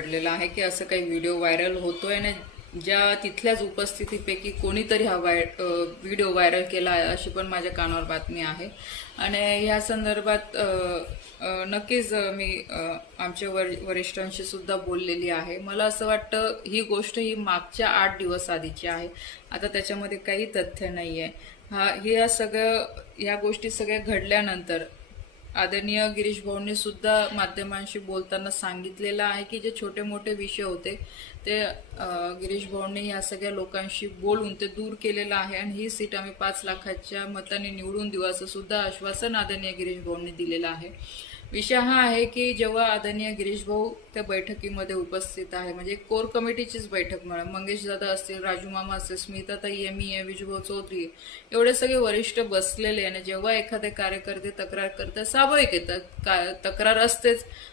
पडलेला आहे की असं काही व्हिडिओ व्हायरल होतोय आणि ज्या तिथल्याच उपस्थितीपैकी कोणीतरी हा वाय व्हिडिओ व्हायरल केला आहे अशी पण माझ्या कानावर बातमी आहे आणि ह्या संदर्भात नक्कीच मी आमच्या वर वरिष्ठांशी सुद्धा बोललेली आहे मला असं वाटतं ही गोष्ट ही मागच्या आठ दिवस आधीची आहे आता त्याच्यामध्ये काही तथ्य नाही आहे हा या सगळं ह्या गोष्टी सगळ्या घडल्यानंतर आदरणीय गिरीश भाऊने सुद्धा माध्यमांशी बोलताना सांगितलेलं आहे की जे छोटे मोठे विषय होते ते गिरीश भाऊंनी या सगळ्या लोकांशी बोलून ते दूर केलेलं आहे आणि ही सीट आम्ही पाच लाखाच्या मताने निवडून देऊ असं सुद्धा आश्वासन आदरणीय गिरीश भाऊंनी दिलेलं आहे विषय हा आहे की जेव्हा आदरणीय गिरीश भाऊ त्या बैठकीमध्ये उपस्थित आहे म्हणजे कोर कमिटीचीच बैठक म्हणा मंगेश दादा असतील राजू मामा असतील स्मिता ताई एम ई विजूभाऊ चौधरी एवढे सगळे वरिष्ठ बसलेले आणि जेव्हा एखादे कार्यकर्ते तक्रार करतात स्वाभाविक येतात तक्रार असतेच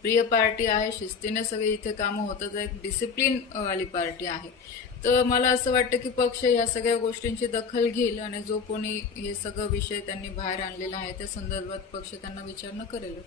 प्रिय पार्टी आहे शिस्तीने सगळे इथे कामं होतात एक डिसिप्लिन वाली पार्टी आहे तर मला असं वाटतं की पक्ष या सगळ्या गोष्टींची दखल घेईल आणि जो कोणी हे सगळं विषय त्यांनी बाहेर आणलेला आहे त्या संदर्भात पक्ष त्यांना विचारणं करेल